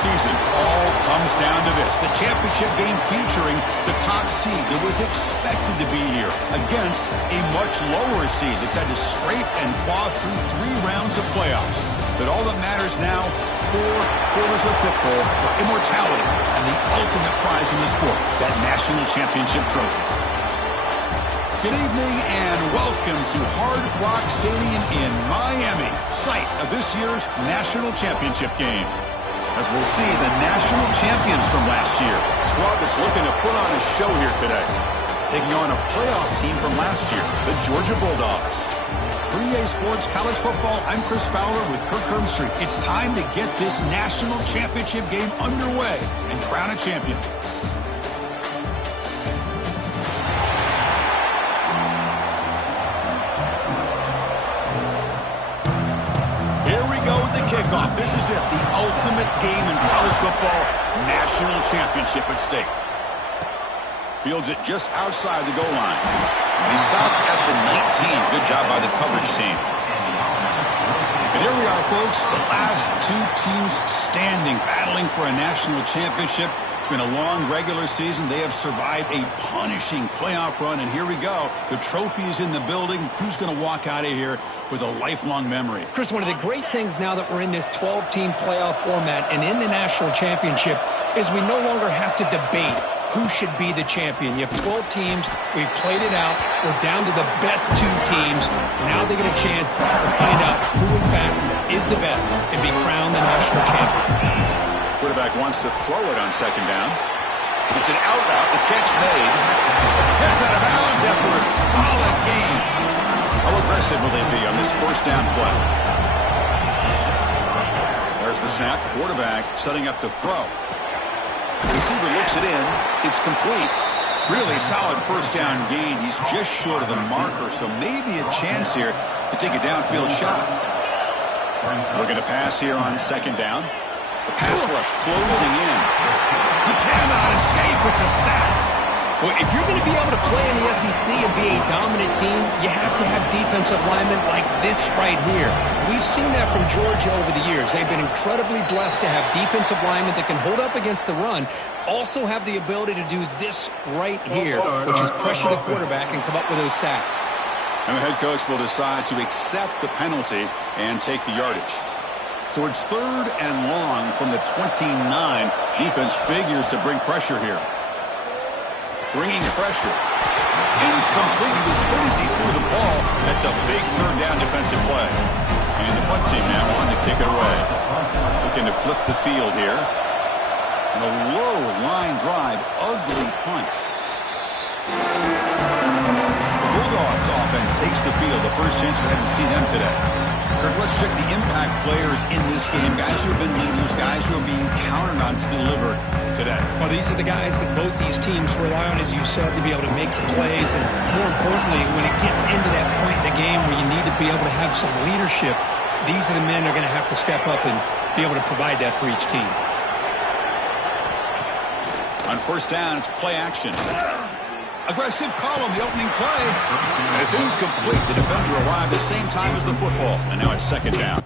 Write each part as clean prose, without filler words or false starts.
season all comes down to this. The championship game featuring the top seed that was expected to be here against a much lower seed that's had to scrape and claw through 3 rounds of playoffs. But all that matters now, 4 quarters of football for immortality and the ultimate prize in the sport, that national championship trophy. Good evening and welcome to Hard Rock Stadium in Miami, site of this year's national championship game. As we'll see, the national champions from last year, a squad that's looking to put on a show here today, taking on a playoff team from last year, the Georgia Bulldogs. For EA Sports College Football, I'm Chris Fowler with Kirk Hermstreet. It's time to get this national championship game underway and crown a champion. Kickoff. This is it, the ultimate game in college football, national championship at stake. Fields it just outside the goal line. He stopped at the 19. Good job by the coverage team. And here we are, folks, the last 2 teams standing, battling for a national championship. It's been a long regular season. They have survived a punishing playoff run, and here we go. The trophy is in the building. Who's going to walk out of here with a lifelong memory? Chris, one of the great things now that we're in this 12-team playoff format and in the national championship is we no longer have to debate who should be the champion. You have 12 teams. We've played it out. We're down to the best 2 teams. Now they get a chance to find out who, in fact, is the best and be crowned the national champion. Quarterback wants to throw it on 2nd down. It's an out route. The catch made. Heads out of bounds after a solid gain. How aggressive will they be on this 1st down play? There's the snap. Quarterback setting up to throw. The receiver looks it in. It's complete. Really solid 1st down gain. He's just short of the marker, so maybe a chance here to take a downfield shot. Looking to pass here on 2nd down. The pass rush closing in. He cannot escape. It's a sack. Well, if you're going to be able to play in the SEC and be a dominant team, you have to have defensive linemen like this right here. We've seen that from Georgia over the years. They've been incredibly blessed to have defensive linemen that can hold up against the run, also have the ability to do this right here, which is pressure the quarterback and come up with those sacks. And the head coach will decide to accept the penalty and take the yardage. So it's 3rd and long from the 29. Defense figures to bring pressure here. Bringing pressure. Incomplete. He was busy through the ball. That's a big 3rd down defensive play. And the punt team now on to kick it away. Looking to flip the field here. And a low line drive. Ugly punt. The Bulldogs offense takes the field. The first chance we had to see them today. Kirk, let's check the impact players in this game. Guys who have been leaders, guys who are being counted on to deliver today. Well, these are the guys that both these teams rely on, as you said, to be able to make the plays. And more importantly, when it gets into that point in the game where you need to be able to have some leadership, these are the men that are going to have to step up and be able to provide that for each team. On 1st down, it's play action. Aggressive call on the opening play. And it's incomplete. The defender arrived at the same time as the football. And now it's 2nd down.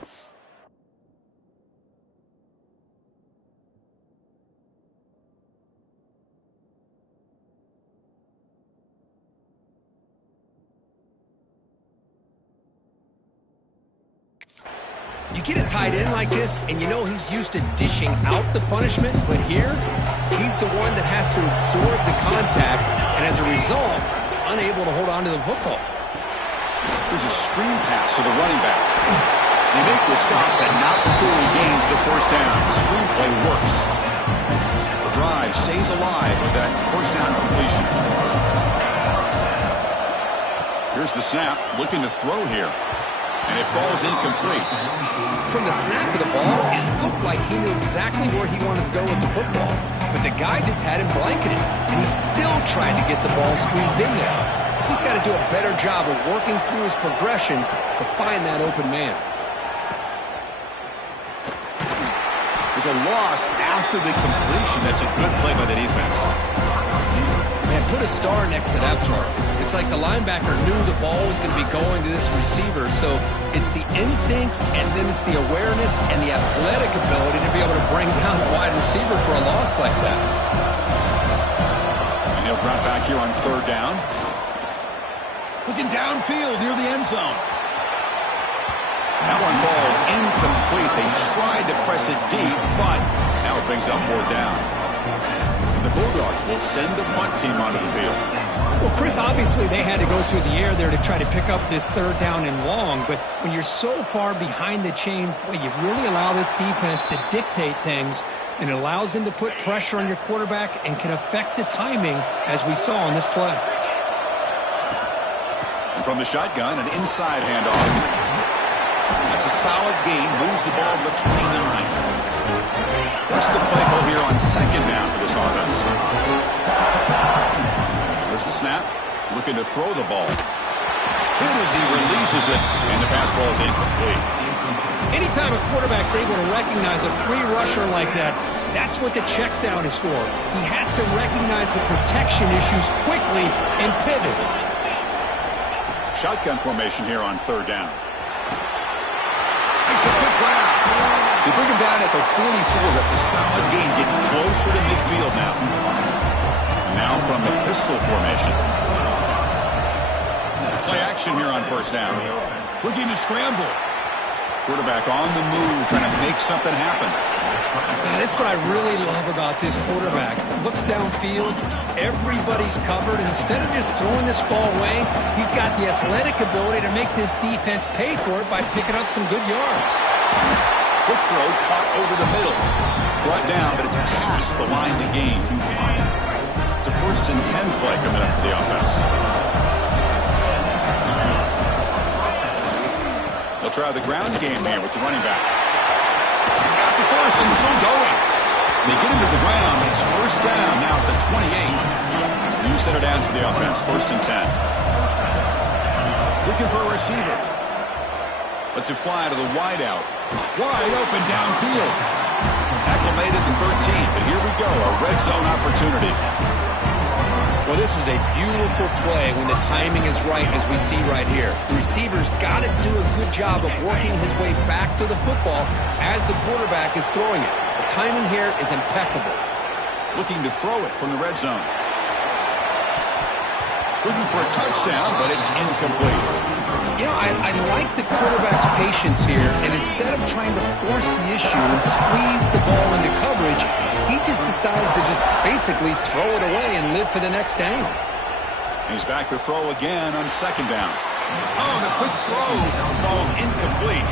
You get a tight end like this, and you know he's used to dishing out the punishment, but here, he's the one that has to absorb the contact, and as a result, he's unable to hold on to the football. There's a screen pass to the running back. They make the stop, but not before he gains the 1st down. The screenplay works. The drive stays alive with that 1st down completion. Here's the snap, looking to throw here. And it falls incomplete. From the snap of the ball, it looked like he knew exactly where he wanted to go with the football. But the guy just had him blanketed, and he still tried to get the ball squeezed in there. He's got to do a better job of working through his progressions to find that open man. There's a loss after the completion. That's a good play by the defense. Man, put a star next to that play. It's like the linebacker knew the ball was going to be going to this receiver. So it's the instincts, and then it's the awareness and the athletic ability to be able to bring down the wide receiver for a loss like that. And he'll drop back here on third down. Looking downfield near the end zone. That one falls incomplete. They tried to press it deep, but now it brings up fourth down. The Bulldogs will send the punt team onto the field. Well, Chris, obviously they had to go through the air there to try to pick up this third down and long, but when you're so far behind the chains, boy, you really allow this defense to dictate things, and it allows them to put pressure on your quarterback and can affect the timing, as we saw on this play. And from the shotgun, an inside handoff. That's a solid gain, moves the ball to the 29. What's the play call here on second down for this offense? There's the snap, looking to throw the ball. Hit as he releases it, and the pass ball is incomplete. Anytime a quarterback's able to recognize a free rusher like that, that's what the check down is for. He has to recognize the protection issues quickly and pivot. Shotgun formation here on third down. Makes a quick grab. They bring him down at the 44. That's a solid gain, getting closer to midfield now. Now from the pistol formation. Play action here on first down. Looking to scramble. Quarterback on the move, trying to make something happen. That's what I really love about this quarterback. Looks downfield, everybody's covered, and instead of just throwing this ball away, he's got the athletic ability to make this defense pay for it by picking up some good yards. Quick throw, caught over the middle. Brought down, but it's past the line to gain. It's a 1st and 10 play coming up for the offense. They'll try the ground game here with the running back. He's got the first and still going. They get him to the ground, and it's first down now at the 28. New set of downs for the offense, 1st and 10. Looking for a receiver. Lets it fly to the wideout. Wide open downfield. Tackle made at the 13, but here we go, a red zone opportunity. Well, this is a beautiful play when the timing is right, as we see right here. The receiver's got to do a good job of working his way back to the football as the quarterback is throwing it. The timing here is impeccable. Looking to throw it from the red zone. Looking for a touchdown, but it's incomplete. You know, I like the quarterback's patience here, and instead of trying to force the issue and squeeze the ball into coverage, he just decides to just basically throw it away and live for the next down. He's back to throw again on second down. Oh, the quick throw falls incomplete.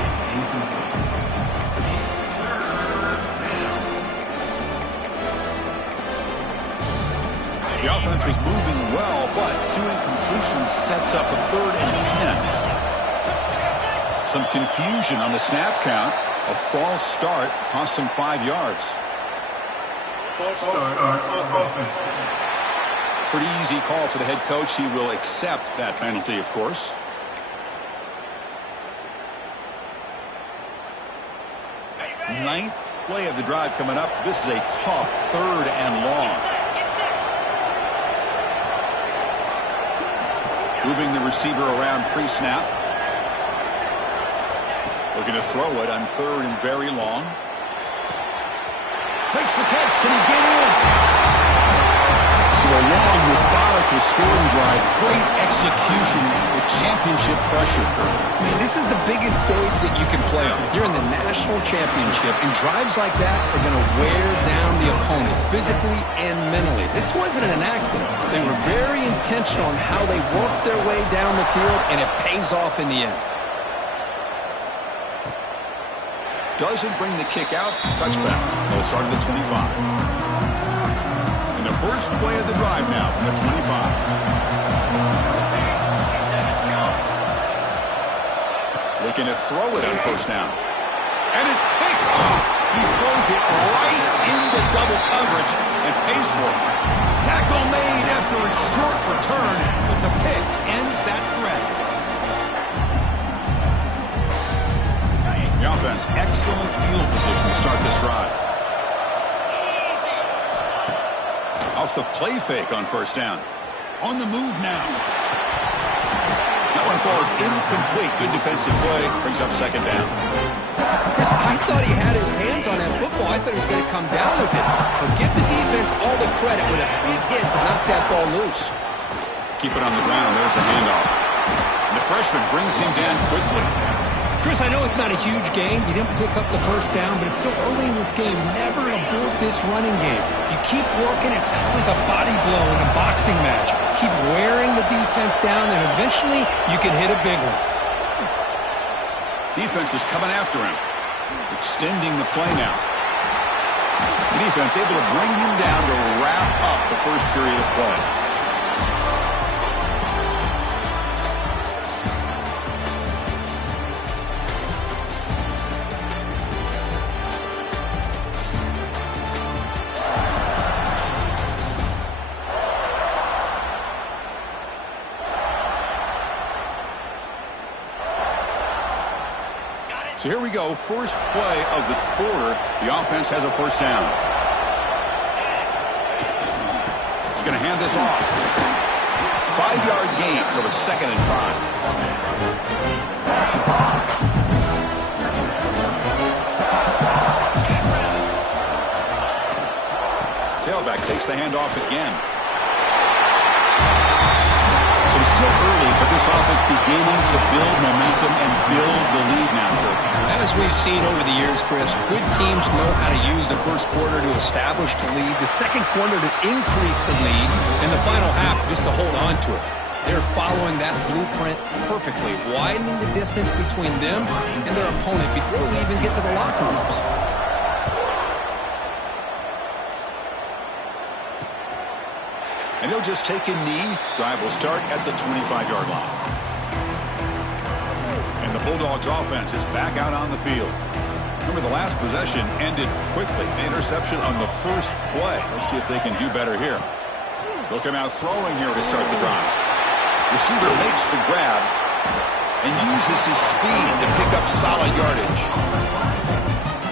The offense was moving well, but 2 incompletions sets up a 3rd and 10. Some confusion on the snap count. A false start cost him 5 yards. False start on offense. Pretty easy call for the head coach. He will accept that penalty, of course. Ninth play of the drive coming up. This is a tough 3rd and long. Moving the receiver around pre-snap. Looking to throw it on 3rd and very long. Makes the catch. Can he get in? So a long, methodical scoring drive. Great execution with championship pressure. Man, this is the biggest stage that you can play on. You're in the national championship, and drives like that are going to wear down the opponent physically and mentally. This wasn't an accident. They were very intentional on how they worked their way down the field, and it pays off in the end. Doesn't bring the kick out. Touchback. They'll start at the 25. And the first play of the drive now from the 25. Looking to throw it on first down. And it's picked off. He throws it right into double coverage and pays for it. Tackle made after a short return, but the pick ends that threat. The offense, excellent field position to start this drive. Off the play fake on first down. On the move now. That one falls incomplete. Good defensive play. Brings up second down. Chris, I thought he had his hands on that football. I thought he was going to come down with it. But give the defense all the credit with a big hit to knock that ball loose. Keep it on the ground. There's the handoff. And the freshman brings him down quickly. Chris, I know it's not a huge gain. You didn't pick up the first down, but it's still early in this game. Never abort this running game. You keep working. It's kind of like a body blow in a boxing match. Keep wearing the defense down, and eventually you can hit a big one. Defense is coming after him. Extending the play now. The defense able to bring him down to wrap up the first period of play. So here we go, first play of the quarter. The offense has a first down. He's going to hand this off. 5-yard gain, so it's 2nd and 5. Tailback takes the handoff again. So it's still early, but this offense beginning to build momentum and build the lead now. As we've seen over the years, Chris, good teams know how to use the first quarter to establish the lead, the second quarter to increase the lead, and the final half just to hold on to it. They're following that blueprint perfectly, widening the distance between them and their opponent before we even get to the locker rooms. And he'll just take a knee. Drive will start at the 25-yard line. And the Bulldogs offense is back out on the field. Remember, the last possession ended quickly. An interception on the first play. Let's see if they can do better here. They'll come out throwing here to start the drive. Receiver makes the grab and uses his speed to pick up solid yardage.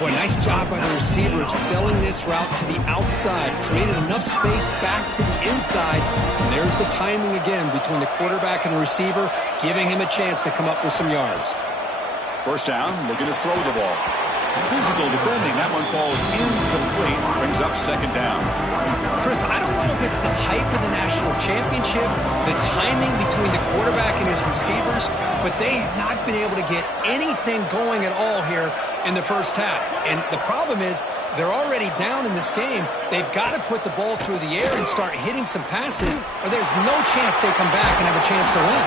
Boy, nice job by the receiver of selling this route to the outside. Created enough space back to the inside. And there's the timing again between the quarterback and the receiver, giving him a chance to come up with some yards. First down, looking to throw the ball. Physical defending. That one falls incomplete. Brings up second down. Chris, I don't know if it's the hype of the national championship, the timing between the quarterback and his receivers, but they have not been able to get anything going at all here in the first half. And the problem is they're already down in this game. They've got to put the ball through the air and start hitting some passes, or there's no chance they come back and have a chance to win.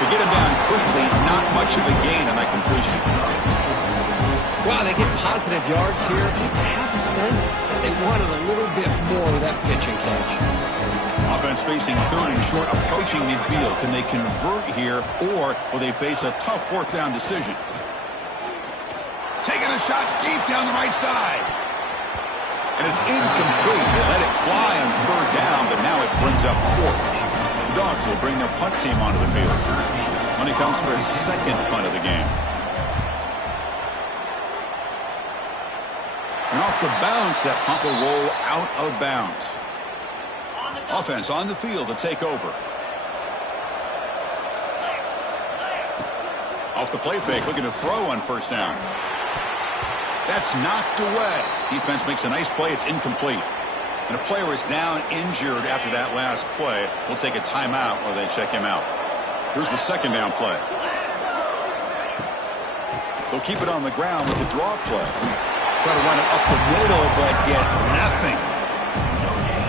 To get him down quickly, not much of a gain on that completion. Wow, they get positive yards here. I have a sense that they wanted a little bit more of that pitch and catch. Offense facing third and short, approaching midfield. Can they convert here, or will they face a tough fourth down decision? Taking a shot deep down the right side. And it's incomplete. They let it fly on third down, but now it brings up fourth. The Dogs will bring their punt team onto the field. Money comes for his second punt of the game. And off the bounce, that punt will roll out of bounds. Offense on the field to take over. Off the play fake, looking to throw on first down. That's knocked away. Defense makes a nice play. It's incomplete. And a player is down injured after that last play. We'll take a timeout while they check him out. Here's the second down play. They'll keep it on the ground with the draw play. Try to run it up the middle, but get nothing.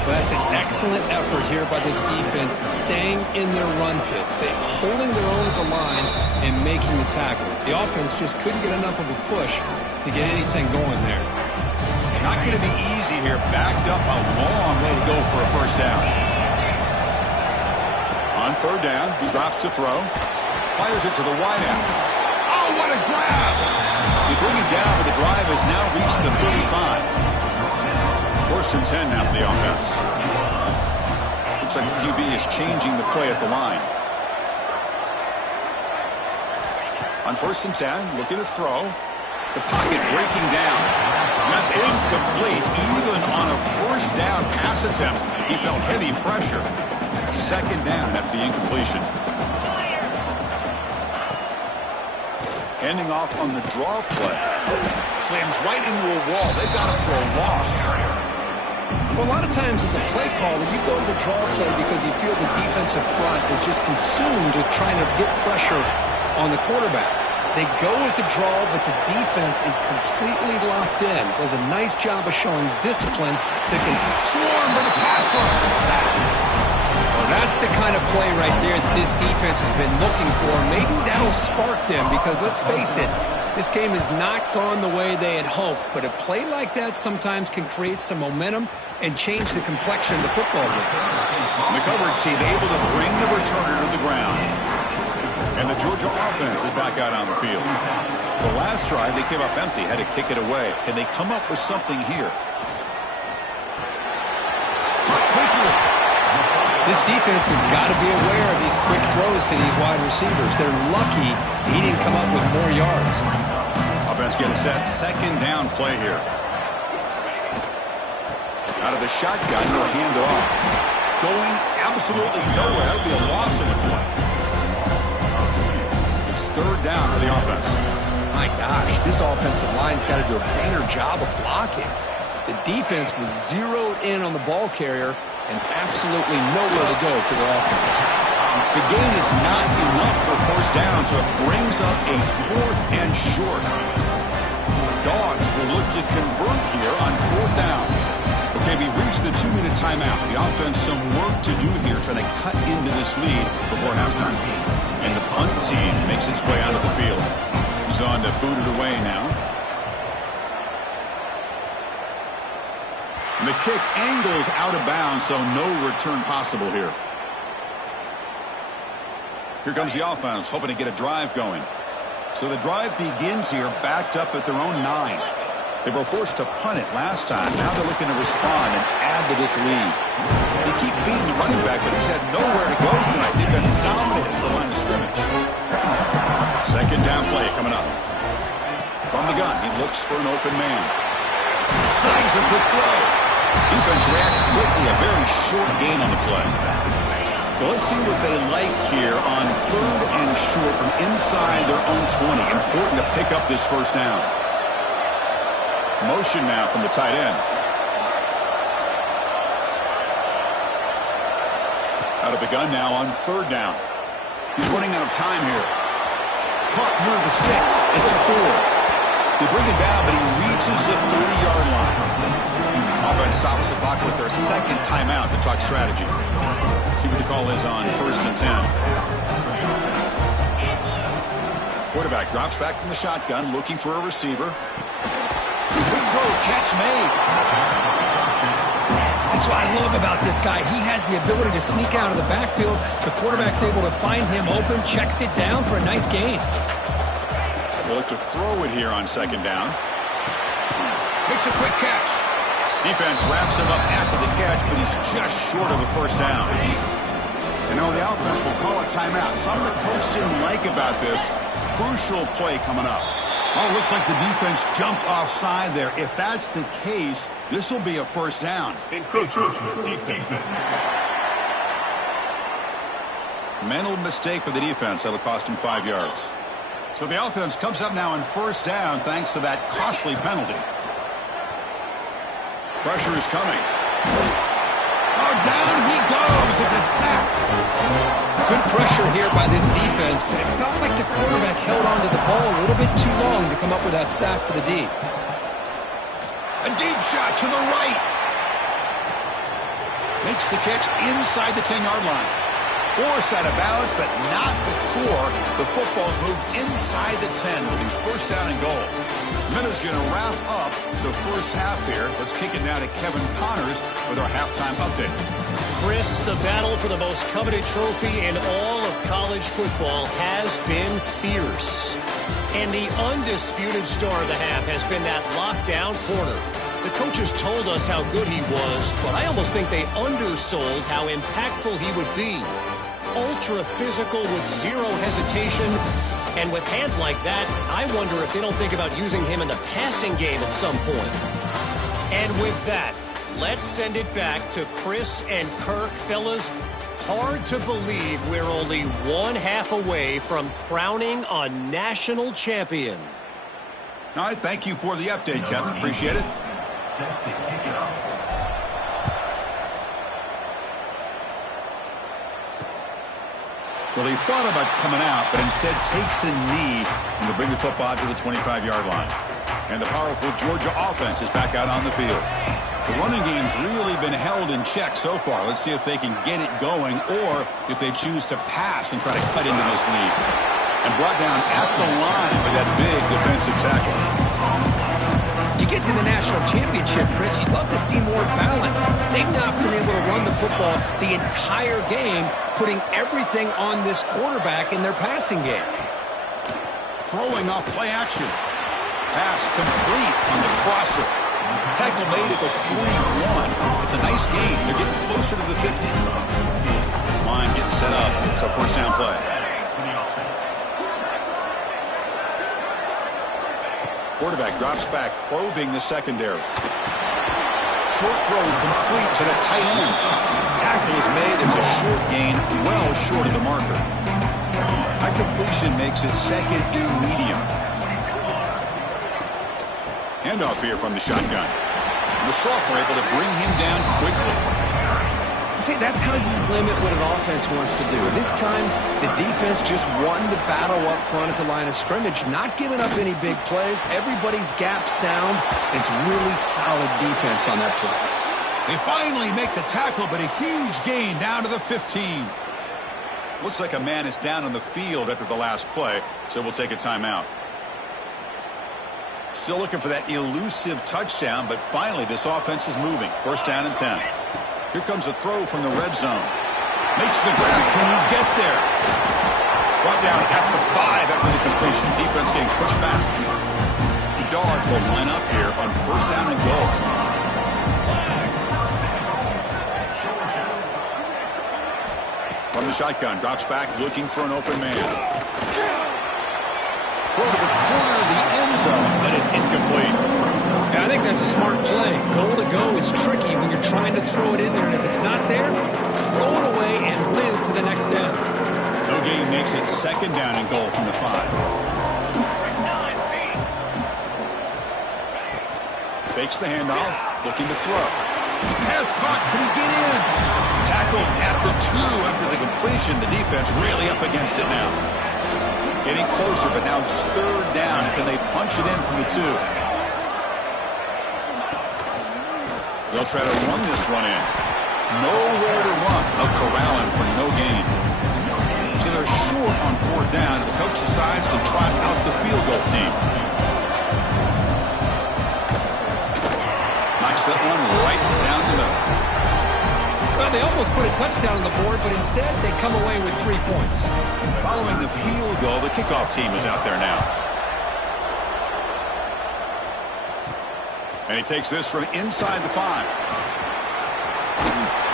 Well, that's an excellent effort here by this defense, staying in their run fits. They're holding their own at the line and making the tackle. The offense just couldn't get enough of a push to get anything going there. Not going to be easy here. Backed up a long way to go for a first down. On third down, he drops to throw. Fires it to the wideout. Oh, what a grab! They bring it down, but the drive has now reached the 35. First and 10 now for the offense. Looks like the QB is changing the play at the line. On first and 10, looking to throw. The pocket breaking down. That's incomplete. Even on a first down pass attempt, he felt heavy pressure. Second down after the incompletion. Handing off on the draw play. Slams right into a wall. They've got him for a loss. Well, a lot of times as a play caller, you go to the draw play because you feel the defensive front is just consumed with trying to get pressure on the quarterback. They go with the draw, but the defense is completely locked in. Does a nice job of showing discipline to swarm for the pass rush. A sack. Well, that's the kind of play right there that this defense has been looking for. Maybe that'll spark them because, let's face it, this game has not gone the way they had hoped. But a play like that sometimes can create some momentum and change the complexion of the football game. The coverage team able to bring the returner to the ground. And the Georgia offense is back out on the field. The last drive, they came up empty, had to kick it away. Can they come up with something here? Cut quickly. This defense has got to be aware of these quick throws to these wide receivers. They're lucky he didn't come up with more yards. Offense getting set. Second down play here. Out of the shotgun, he'll hand it off. Going absolutely nowhere. That would be a loss of the play. It's third down for the offense. My gosh, this offensive line's got to do a better job of blocking. The defense was zeroed in on the ball carrier and absolutely nowhere to go for their offense. The gain is not enough for first down, so it brings up a 4th and short. Dogs will look to convert here on 4th down. Okay, we reached the 2-minute timeout. The offense some work to do here, trying to cut into this lead before halftime. And the punt team makes its way out of the field. He's on to boot it away now. And the kick angles out of bounds, so no return possible here. Here comes the offense, hoping to get a drive going. So the drive begins here, backed up at their own 9. They were forced to punt it last time. Now they're looking to respond and add to this lead. They keep beating the running back, but he's had nowhere to go tonight. They've been dominated at the line of scrimmage. Second down play coming up. From the gun, he looks for an open man. Snags a quick throw. Defense reacts quickly, a very short gain on the play. So let's see what they like here on 3rd and short from inside their own 20. Important to pick up this first down. Motion now from the tight end. Out of the gun now on 3rd down. He's running out of time here. Caught near the sticks. It's a 4. They bring it down, but he reaches the 30-yard line. Offense stops the clock with their second timeout to talk strategy. See what the call is on 1st and 10. Quarterback drops back from the shotgun, looking for a receiver. Good throw, catch made. That's what I love about this guy. He has the ability to sneak out of the backfield. The quarterback's able to find him open, checks it down for a nice gain. They look to throw it here on 2nd down. Makes a quick catch. Defense wraps him up after the catch, but he's just short of a first down. And now the offense will call a timeout. Something the coach didn't like about this. Crucial play coming up. Oh, it looks like the defense jumped offside there. If that's the case, this will be a first down. Defense. Mental mistake of the defense. That'll cost him 5 yards. So the offense comes up now on first down thanks to that costly penalty. Pressure is coming. Oh, down he goes. It's a sack. Good pressure here by this defense, but it felt like the quarterback held onto the ball a little bit too long to come up with that sack for the D. A deep shot to the right. Makes the catch inside the 10-yard line. Forced out of bounds, but not before the football's moved inside the 10. Will be first down and goal. Minutes going to wrap up the first half here. Let's kick it now to Kevin Connors with our halftime update. Chris, the battle for the most coveted trophy in all of college football has been fierce. And the undisputed star of the half has been that lockdown corner. The coaches told us how good he was, but I almost think they undersold how impactful he would be. Ultra physical with zero hesitation. And with hands like that, I wonder if they don't think about using him in the passing game at some point. And with that, let's send it back to Chris and Kirk. Fellas, Hard to believe we're only one half away from crowning a national champion. All right, thank you for the update, Kevin. Appreciate it. Set to kick it off. Well, he thought about coming out, but instead takes a knee and will bring the football to the 25-yard line. And the powerful Georgia offense is back out on the field. The running game's really been held in check so far. Let's see if they can get it going or if they choose to pass and try to cut into this lead. And brought down at the line with that big defensive tackle. You get to the national championship, Chris, you'd love to see more balance. They've not been able to run the football the entire game, putting everything on this quarterback in their passing game. Throwing off play action. Pass complete on the crosser. Tackle made at the 41. It's a nice gain. They're getting closer to the 50. This line getting set up. It's a first down play. Quarterback drops back, probing the secondary. Short throw complete to the tight end. Tackle is made. It's a short gain, well short of the marker. High completion makes it second and medium. Handoff here from the shotgun. The sophomore able to bring him down quickly. See, that's how you limit what an offense wants to do. This time, the defense just won the battle up front at the line of scrimmage, not giving up any big plays. Everybody's gap sound. It's really solid defense on that play. They finally make the tackle, but a huge gain down to the 15. Looks like a man is down on the field after the last play, so we'll take a timeout. Still looking for that elusive touchdown, but finally this offense is moving. First down and 10. Here comes a throw from the red zone. Makes the grab. Can he get there? Brought down at the 5 after the completion. Defense getting pushed back. The Dogs will line up here on first down and goal. From the shotgun, drops back looking for an open man. Throw to the corner of the end zone, and it's incomplete. Yeah, I think that's a smart play. Goal to go is tricky when you're trying to throw it in there, and if it's not there, throw it away and live for the next down. No gain makes it second down and goal from the 5. Fakes the handoff, looking to throw. Pass caught, can he get in? Tackled at the 2 after the completion. The defense really up against it now. Getting closer, but now it's third down. Can they punch it in from the 2? They'll try to run this one in. Nowhere to run. They'll corral him for no gain. So they're short on fourth down, and the coach decides to trot out the field goal team. Knocks that one right down the middle. Well, they almost put a touchdown on the board, but instead they come away with 3 points. Following the field goal, the kickoff team is out there now. And he takes this from inside the 5.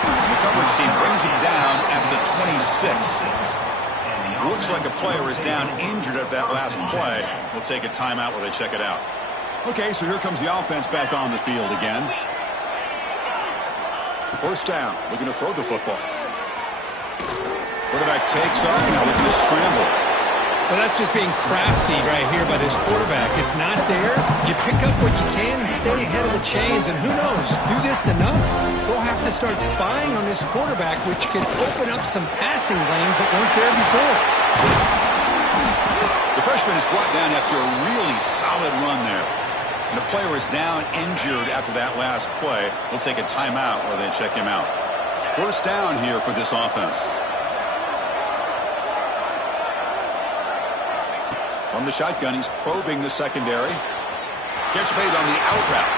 And the coverage team brings him down at the 26. Looks like a player is down injured at that last play. We'll take a timeout while they check it out. Okay, so here comes the offense back on the field again. First down, looking to throw the football. Quarterback takes off, now looking to scramble. Well, that's just being crafty right here by this quarterback. It's not there. You pick up what you can and stay ahead of the chains. And who knows, do this enough, they'll have to start spying on this quarterback, which can open up some passing lanes that weren't there before. The freshman is brought down after a really solid run there. And the player is down injured after that last play. We'll take a timeout while they check him out. First down here for this offense. From the shotgun, he's probing the secondary. Catch made on the out route.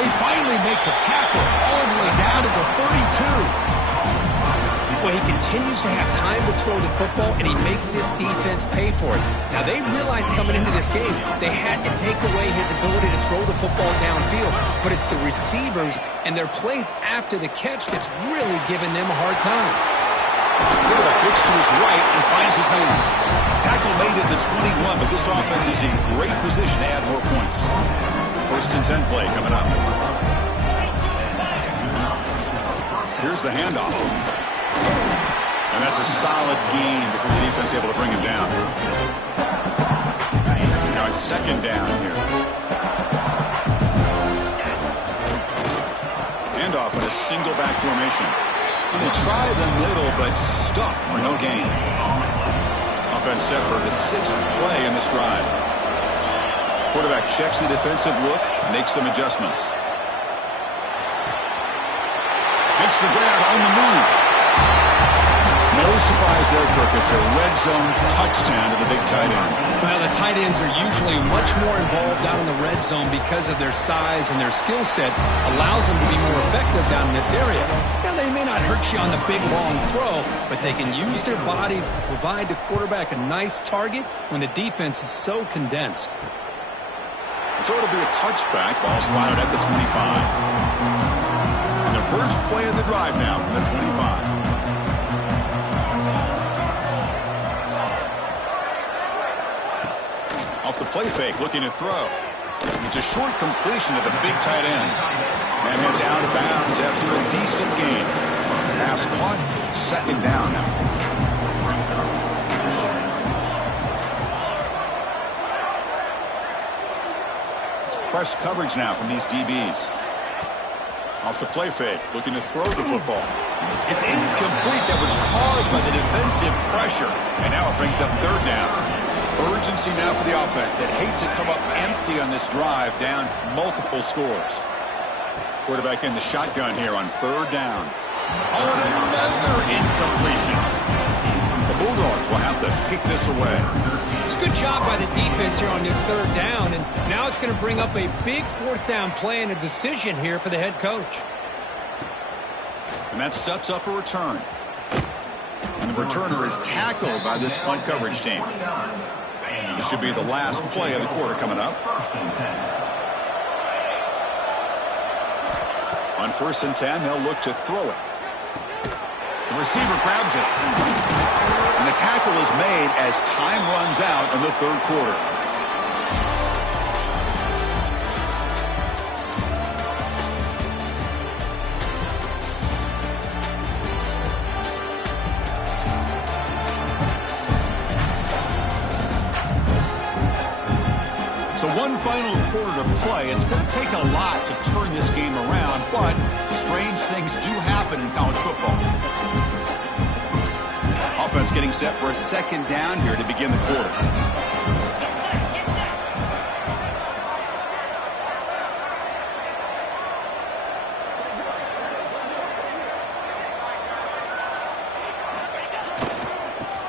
They finally make the tackle all the way down to the 32. Well, he continues to have time to throw the football, and he makes this defense pay for it. Now, they realized coming into this game they had to take away his ability to throw the football downfield, but it's the receivers and their plays after the catch that's really giving them a hard time. Quarterback looks to his right and finds his man. Tackle made at the 21, but this offense is in great position to add more points. First and 10 play coming up. Here's the handoff. has a solid gain before the defense is able to bring him down. Now it's second down here. Handoff in a single back formation. And they try the middle, but stuck for no gain. Offense set for the 6th play in this drive. Quarterback checks the defensive look, makes some adjustments. Makes the grab on the move. No surprise there, Kirk. It's a red zone touchdown to the big tight end. Well, the tight ends are usually much more involved down in the red zone because of their size, and their skill set allows them to be more effective down in this area. Now, they may not hurt you on the big, long throw, but they can use their bodies to provide the quarterback a nice target when the defense is so condensed. So it'll be a touchback. Ball spotted at the 25. And the first play of the drive now from the 25. Off the play fake, looking to throw. It's a short completion to the big tight end. And heads out of bounds after a decent gain. Pass caught, second down now. It's press coverage now from these DBs. Off the play fake, looking to throw the football. It's incomplete. That was caused by the defensive pressure. And now it brings up third down. Urgency now for the offense that hate to come up empty on this drive, down multiple scores. Quarterback in the shotgun here on third down. Oh, and another incompletion. The Bulldogs will have to kick this away. It's a good job by the defense here on this third down, and now it's going to bring up a big fourth down play and a decision here for the head coach. And that sets up a return. And the returner is tackled by this punt coverage team. This should be the last play of the quarter coming up. On 1st and 10, they'll look to throw it. The receiver grabs it. And the tackle is made as time runs out in the third quarter. So one final quarter to play. It's going to take a lot to turn this game around, but strange things do happen in college football. Offense getting set for a second down here to begin the quarter.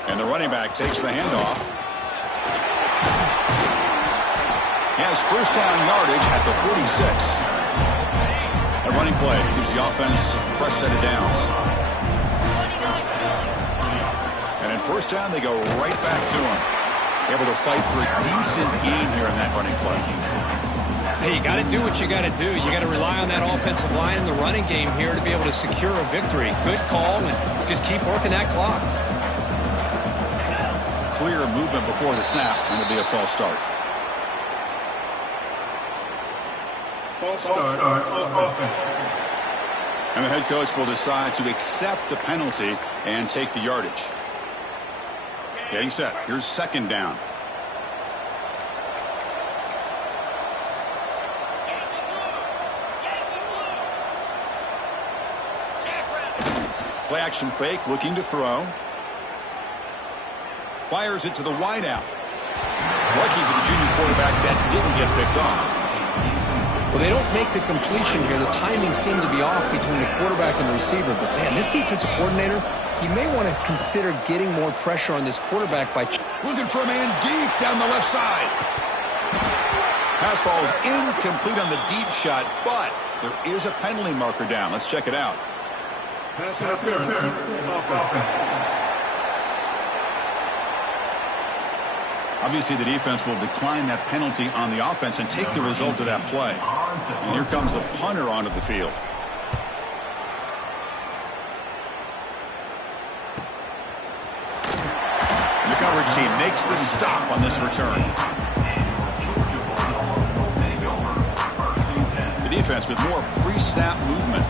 And the running back takes the handoff. Has first down yardage at the 46. A running play gives the offense a fresh set of downs. And in first down, they go right back to him. Able to fight for a decent gain here in that running play. Hey, you got to do what you got to do. You got to rely on that offensive line in the running game here to be able to secure a victory. Good call, and just keep working that clock. Clear movement before the snap, and it'll be a false start. False start on offense. And the head coach will decide to accept the penalty and take the yardage. Getting set. Here's second down. Play action fake, looking to throw. Fires it to the wideout. Lucky for the junior quarterback, that didn't get picked off. Well, they don't make the completion here. The timing seemed to be off between the quarterback and the receiver. But, man, this defensive coordinator, he may want to consider getting more pressure on this quarterback by... Looking for a man deep down the left side. Pass falls incomplete on the deep shot, but there is a penalty marker down. Let's check it out. Pass interference. Offense. Obviously, the defense will decline that penalty on the offense and take the result of that play. And here comes the punter onto the field. And the coverage team makes the stop on this return. The defense with more pre-snap movement.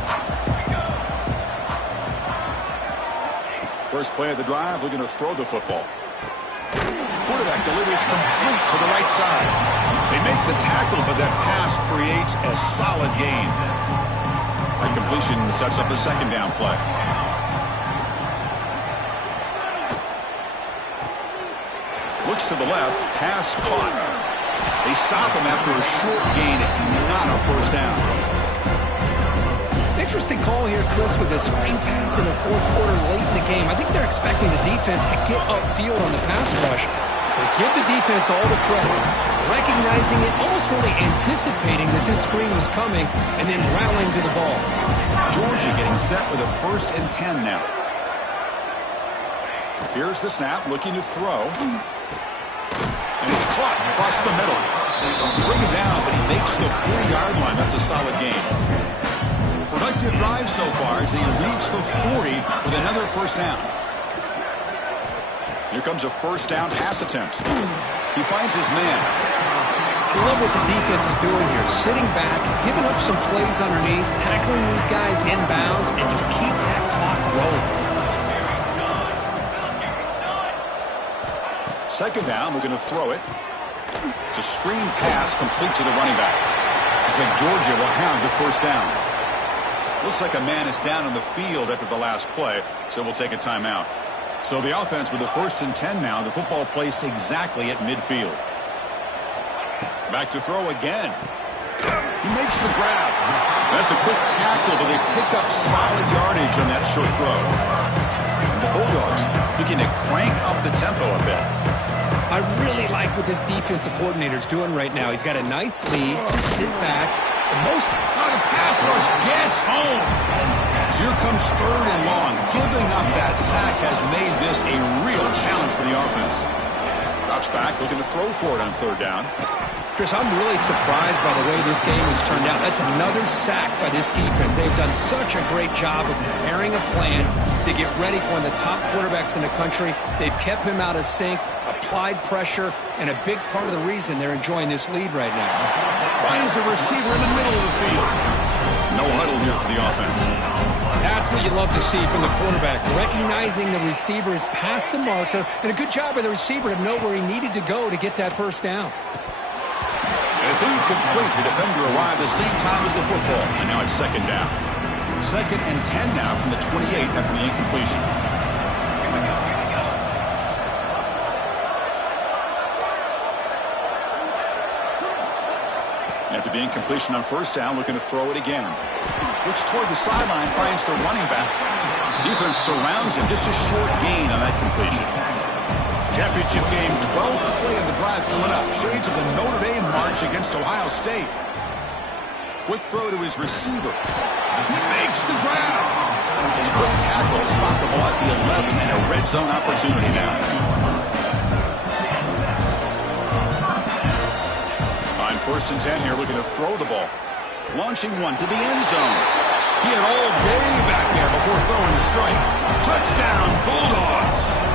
First play of the drive, looking to throw the football. Quarterback delivers complete to the right side. They make the tackle, but that pass creates a solid gain. That completion sets up a second down play. Looks to the left, pass caught. They stop him after a short gain. It's not a first down. Interesting call here, Chris, with this screen pass in the fourth quarter late in the game. I think they're expecting the defense to get upfield on the pass rush. They give the defense all the credit, recognizing it, almost really anticipating that this screen was coming, and then rallying to the ball. Georgia getting set with a 1st and 10 now. Here's the snap, looking to throw. And it's caught across the middle. Bring him down, but he makes the 40-yard line. That's a solid gain. Productive drive so far as they reach the 40 with another first down. Here comes a first down pass attempt. He finds his man. I love what the defense is doing here. Sitting back, giving up some plays underneath, tackling these guys inbounds, and just keep that clock rolling. Second down, we're going to throw it. It's a screen pass complete to the running back. Looks like Georgia will have the first down. Looks like a man is down on the field after the last play, so we'll take a timeout. So the offense with the 1st and 10 now, the football placed exactly at midfield. Back to throw again. He makes the grab. That's a quick tackle, but they pick up solid yardage on that short throw. And the Bulldogs looking to crank up the tempo a bit. I really like what this defensive coordinator is doing right now. He's got a nice lead. Just sit back. The pass rush gets home. So here comes 3rd and long. Giving up that sack has made this a real challenge for the offense. Drops back, looking to throw for it on 3rd down. Chris, I'm really surprised by the way this game has turned out. That's another sack by this defense. They've done such a great job of preparing a plan to get ready for one of the top quarterbacks in the country. They've kept him out of sync, applied pressure, and a big part of the reason they're enjoying this lead right now. Finds a receiver in the middle of the field. No huddle here for the offense. That's what you love to see from the quarterback, recognizing the receiver is past the marker, and a good job by the receiver to know where he needed to go to get that first down. And it's incomplete. The defender arrived the same time as the football, and now it's 2nd down. 2nd and 10 now from the 28 after the incompletion. After the incompletion on 1st down, looking to throw it again. Looks toward the sideline, finds the running back. Defense surrounds him, just a short gain on that completion. Championship game, 12th play of the drive coming up. Shades of the Notre Dame march against Ohio State. Quick throw to his receiver. He makes the grab. It's a quick tackle to spot the ball at the 11 and a red zone opportunity now. On 1st and 10 here, looking to throw the ball. Launching one to the end zone. He had all day back there before throwing the strike. Touchdown, Bulldogs.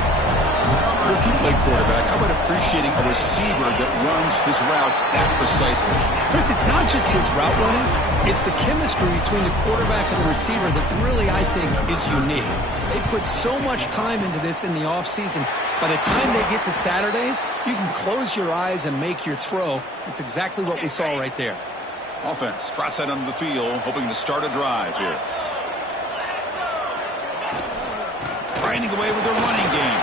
If you play quarterback, how about appreciating a receiver that runs his routes that precisely? Chris, it's not just his route running. It's the chemistry between the quarterback and the receiver that really, I think, is unique. They put so much time into this in the offseason. By the time they get to Saturdays, you can close your eyes and make your throw. It's exactly what we saw right there. Offense trots out onto the field, hoping to start a drive here. Grinding away with a running game.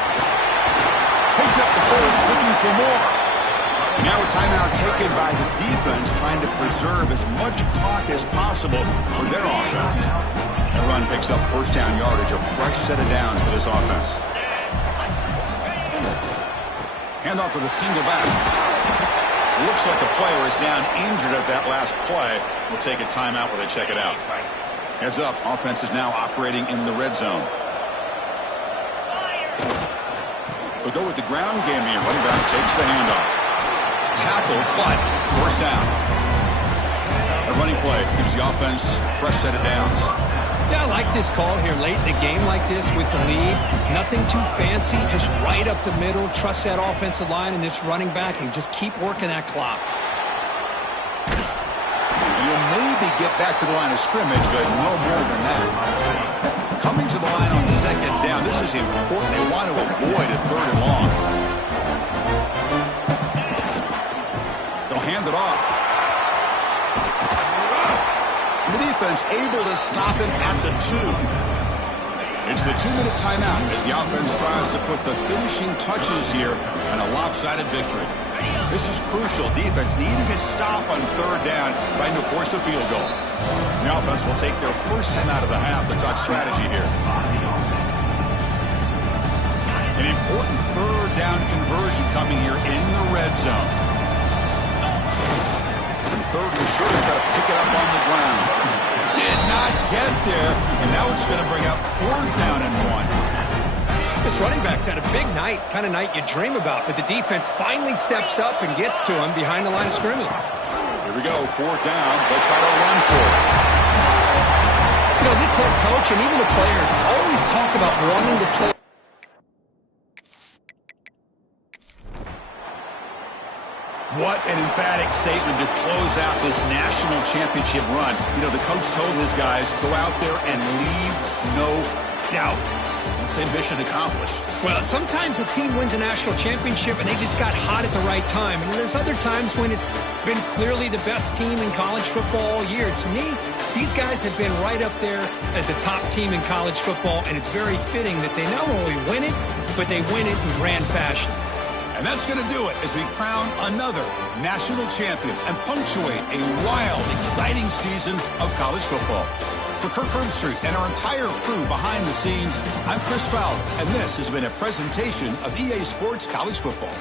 Picks up the first, looking for more. And now a timeout taken by the defense, trying to preserve as much clock as possible for their offense. The run picks up 1st down yardage, a fresh set of downs for this offense. Handoff to the single back. Looks like a player is down injured at that last play. We'll take a timeout while they check it out. Heads up, offense is now operating in the red zone. We'll go with the ground game here. Running back takes the handoff. Tackle, but 1st down. A running play gives the offense a fresh set of downs. Yeah, I like this call here late in the game like this with the lead. Nothing too fancy, just right up the middle. Trust that offensive line and this running back and just keep working that clock. And you'll maybe get back to the line of scrimmage, but no more than that. Coming to the line on second down. This is important. They want to avoid a third and long. They'll hand it off. The defense able to stop him at the 2. It's the 2-minute timeout as the offense tries to put the finishing touches here on a lopsided victory. This is crucial. Defense needing a stop on third down, trying to force a field goal. The offense will take their first time out of the half to talk strategy here. An important third down conversion coming here in the red zone. And third and short, try to pick it up on the ground. Did not get there, and now it's going to bring up fourth down and 1. This running back's had a big night, kind of night you dream about, but the defense finally steps up and gets to him behind the line of scrimmage. Here we go, fourth down. They'll try to run for it. You know, this head coach and even the players always talk about wanting to play. What an emphatic statement to close out this national championship run. You know, the coach told his guys, go out there and leave no doubt. Same mission accomplished. Well, sometimes a team wins a national championship and they just got hot at the right time. And there's other times when it's been clearly the best team in college football all year. To me, these guys have been right up there as a top team in college football, and it's very fitting that they not only win it, but they win it in grand fashion. And that's going to do it as we crown another national champion and punctuate a wild, exciting season of college football. For Kirk Herbstreit and our entire crew behind the scenes, I'm Chris Fowler, and this has been a presentation of EA Sports College Football.